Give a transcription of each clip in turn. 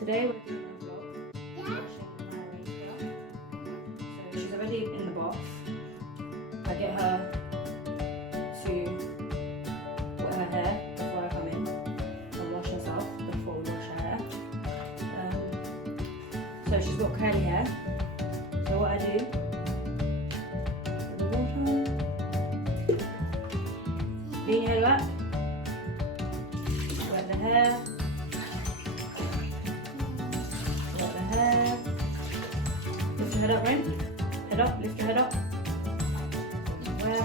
Today we're doing a vlog. Washing Iniyah-Reign hair. So she's already in the bath. I get her to put her hair before I come in and wash herself before we wash her hair. So she's got curly hair. So what I do, water, clean your hair up, wet the hair. Lift your head up, Rain. Head up, lift your head up. Where?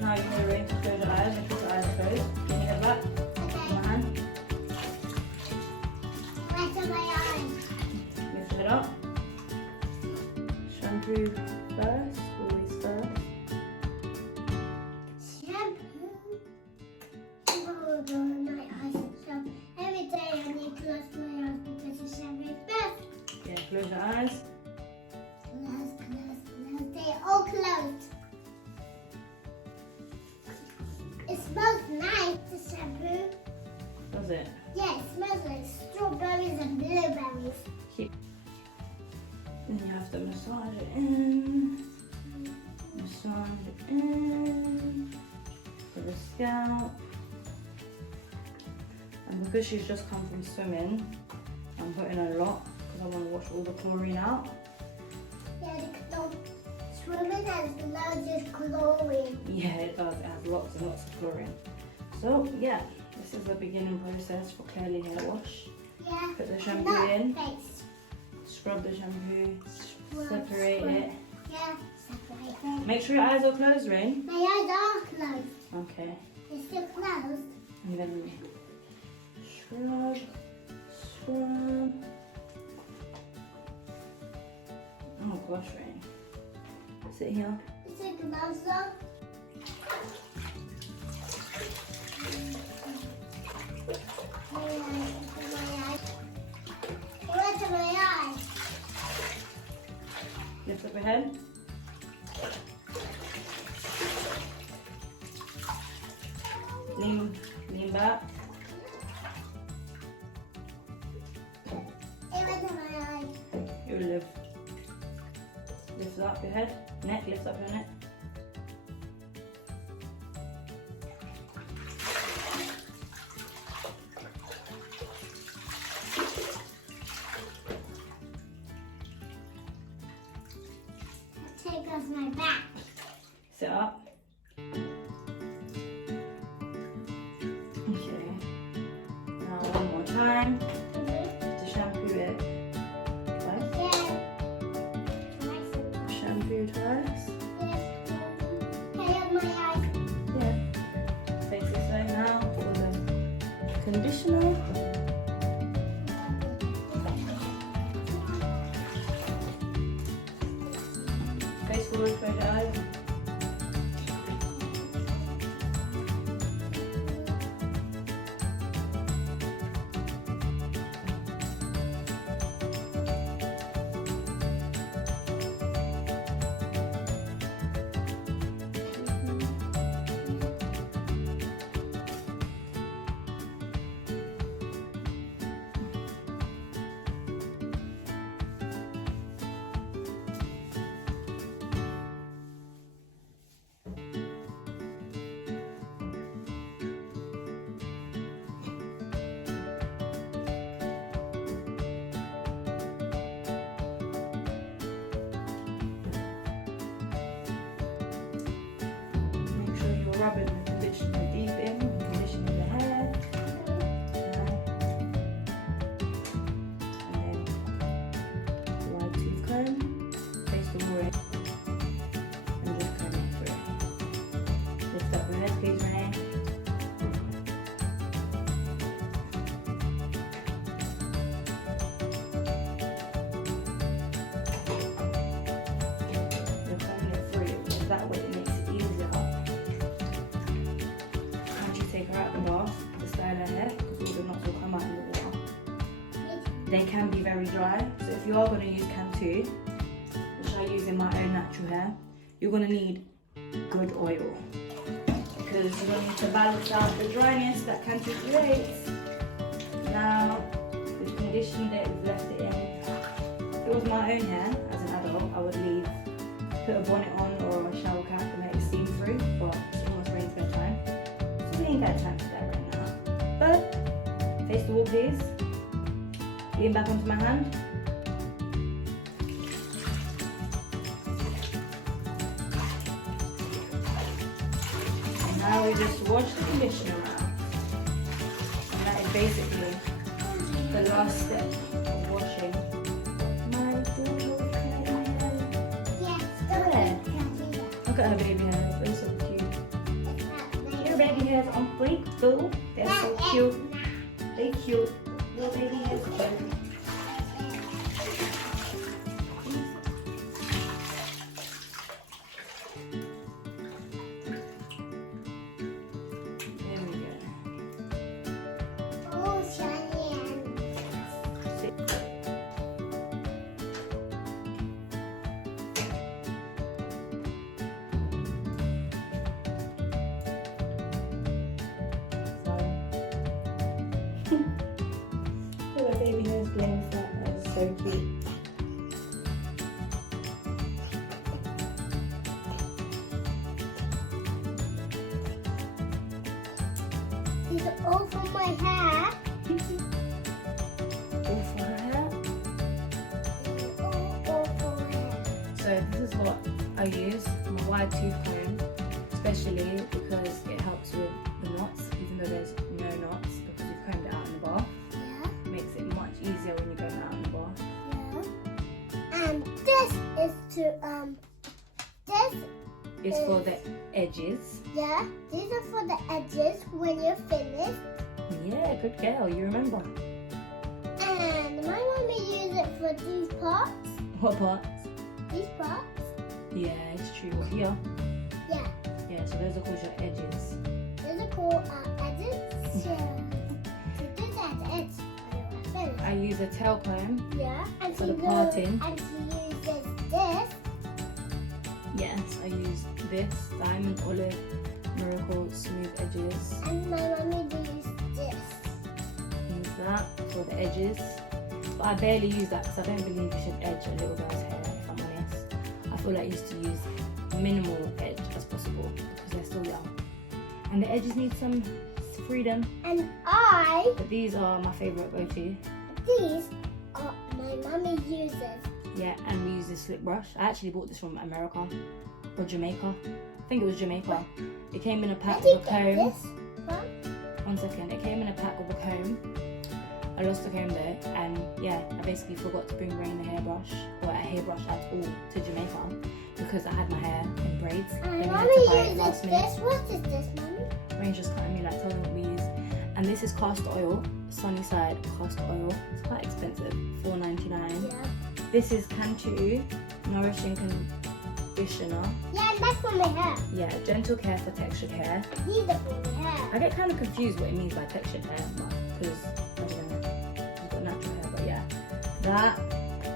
Now you know, Rain, close your eyes. Make sure your eyes are closed. Clean your head back. One hand. Where's my eyes? Lift your head up. Shampoo first, always first. My eyes so every day I need to close my eyes because the shampoo is best. Yeah, close your eyes. Close. They're all closed. It smells nice, the shampoo. Does it? Yeah, it smells like strawberries and blueberries. Then you have to massage it in. Massage it in. For the scalp. And because she's just come from swimming, I'm putting a lot because I want to wash all the chlorine out. Yeah, swimming has loads of chlorine. Yeah, it does. It has lots and lots of chlorine. So yeah, this is the beginning process for curly hair wash. Yeah. Put the shampoo Not in. face. Scrub the shampoo. Scrub. Separate it. Yeah, separate it. Make sure your eyes are closed, Rain. My eyes are closed. Okay. They're still closed. And then scrub, scrub. Oh gosh, Rain. Sit here. Is it gloves on? Where's my eyes? Lift up your head. Lean back. Where's my eyes? You lift up your head. Neck, lift up your neck. Take off my back. Sit up. Okay. Now one more time. To shampoo it. Twice. Yeah. Shampoo twice. Hey, on my eyes. Yeah. Face this way now for the conditioner. Face forward, close your eyes. Rub it with conditioner deep in, conditioner the hair. And then wide tooth comb, face forward, and just comb it through. Lift up your head, please, Renee. You're combing it through, because that way it makes it easier. Take her out the bath to style her hair because all the knots will come out in the water. They can be very dry, so if you are going to use Cantu, which I use in my own natural hair, you're going to need good oil because because we need to balance out the dryness that Kantu creates. Now, we've conditioned it, we've left it in. If it was my own hair, as an adult, I would leave, put a bonnet on or a shower cap and let it steam through, but it's almost Reign's bedtime, so we ain't got time for that right now. But, face the wall please. Lean back onto my hand. And now we just wash the conditioner out. And that is basically the last step of washing my little curly hair. Yes, Look at her baby hairs, they're so cute. Your baby hairs on fleek, boo. They're so cute. They're cute. Your baby hairs are cute. There we go. Oh, shiny. Look at baby hairs playing flat. That is so cute. These are all for my hair. All for her hair. All for my hair. So this is what I use, my wide tooth comb, especially because it helps with the knots, even though there's no knots because you've combed it out in the bath. Yeah. Makes it much easier when you go out in the bath. Yeah. And this is to this It's for the edges. yeah, these are for the edges when you're finished. Yeah, good girl, you remember. And my mommy used it for these parts. What parts? These parts. Yeah, it's true. What here? Yeah. Yeah, so those are called your edges. Those are called edges. So these are the edges when you're finished. I use a tail comb. Yeah. And For she the parting. And she uses this. Yes, I use this Diamond Olive Miracle Smooth Edges. And my mommy used this. Use that for the edges. But I barely use that because I don't believe you should edge a little girl's hair, if I'm honest. I feel like you used to use minimal edge as possible because they're still young. And the edges need some freedom. And But these are my favourite go-to. these are my mommy uses. Yeah, and we use this slip brush. I actually bought this from America or Jamaica. I think it was Jamaica. It came in a pack Where with did a you get comb. this from? 1 second. It came in a pack with a comb. I lost the comb though, and yeah, I basically forgot to bring Reign the hairbrush or a hairbrush at all to Jamaica because I had my hair in braids. And Then we had mommy to buy it uses last minute. this. What is this, mommy? Rain's just cutting me like telling what we use. And this is castor oil, Sunny Side castor oil. It's quite expensive, $4.99. Yeah. This is Kantu Nourishing Conditioner. Yeah, and that's for my hair. Yeah, gentle care for textured hair. These are for my hair. I get kind of confused what it means by textured hair, because I don't know, you've got natural hair, but yeah. That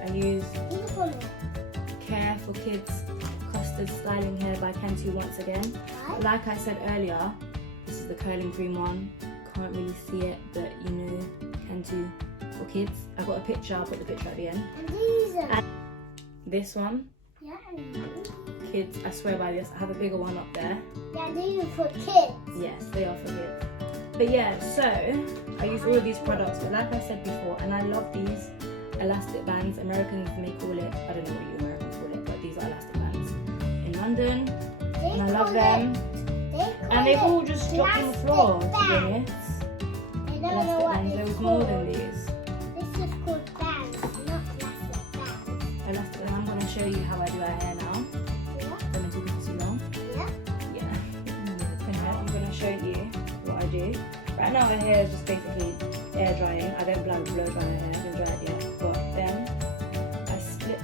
I use These are for my hair. Care for Kids Custard Styling Hair by Kantu once again. Right? Like I said earlier, this is the curling cream one. Can't really see it, but you know, Kantu for kids. I've got a picture, I'll put the picture at the end. And these are. And this one, Yeah, and these. kids, I swear by this. I have a bigger one up there. Yeah, these are for kids. Yes, they are for kids. But yeah, so I use all of these products, but like I said before, and I love these elastic bands. Americans may call it, I don't know what you Americans call it, but these are elastic bands in London, They and I love call them. And they've all just dropped on the floor, to be honest. I don't know Elastic what bands, there it's was more than called. these. This is called bands, not elastic bands. Elastic, and I'm going to show you how I do our hair now. Yeah, I've been talking for too long. yeah. Yeah. I'm going to show you what I do. Right now her hair is just basically air drying. I don't blow dry her hair, I haven't dried yet. But then I split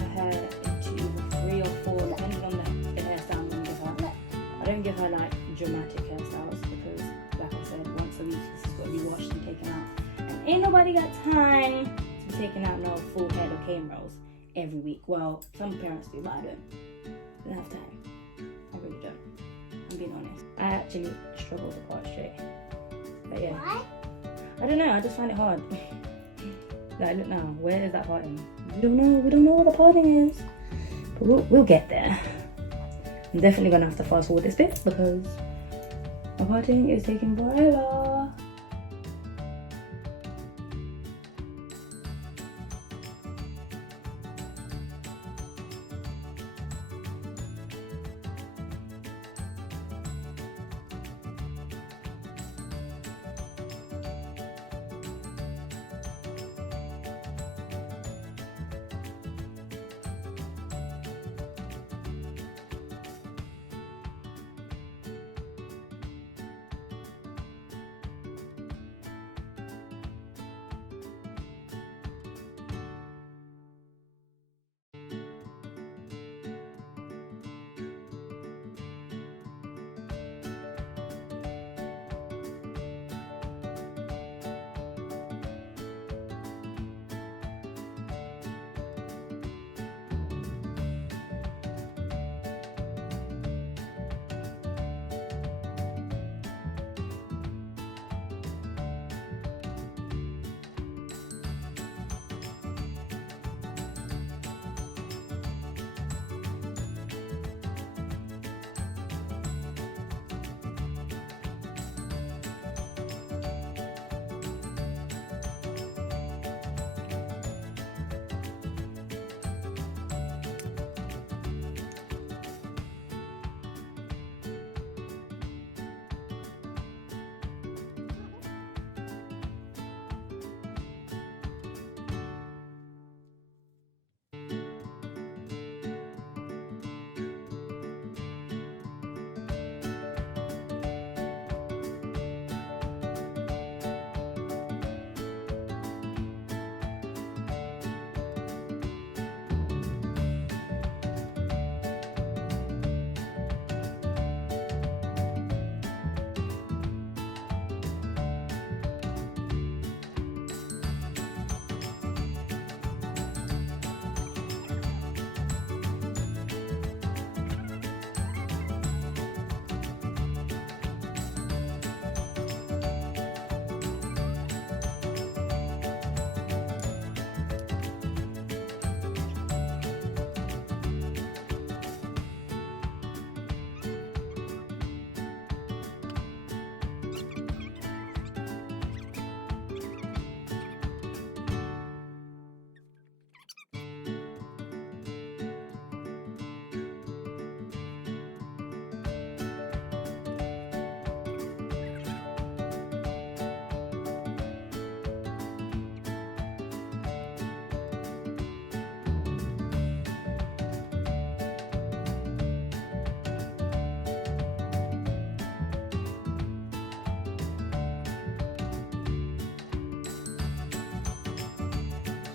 her hair into either 3 or 4 depending on the hairstyle I'm going to give her. I don't give her like dramatic hairstyles because like I said, once a week this has got to be washed and taken out. And ain't nobody got time to be taking out no full head of cane rolls every week. Well, some parents do, but I don't have time. I really don't. I'm being honest. I actually struggle to part straight. But yeah. Why? I don't know, I just find it hard. Like, look now, where is that parting? We don't know where the parting is. But we'll get there. I'm definitely gonna have to fast forward this bit because my parting is taking forever.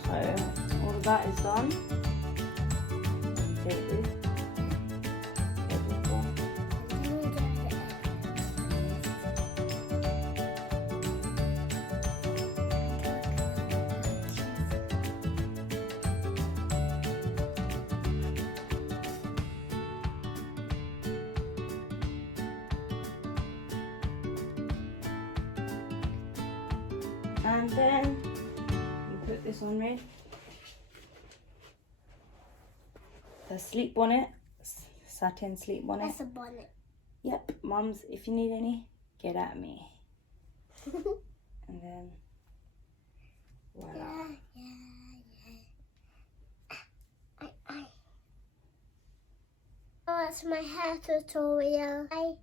So all of that is done. Take this. Take this one. And then you put this on red. The sleep bonnet, satin sleep bonnet. That's a bonnet. Yep, mums, if you need any, get at me. And then, voila. Oh, that's my hair tutorial. Bye.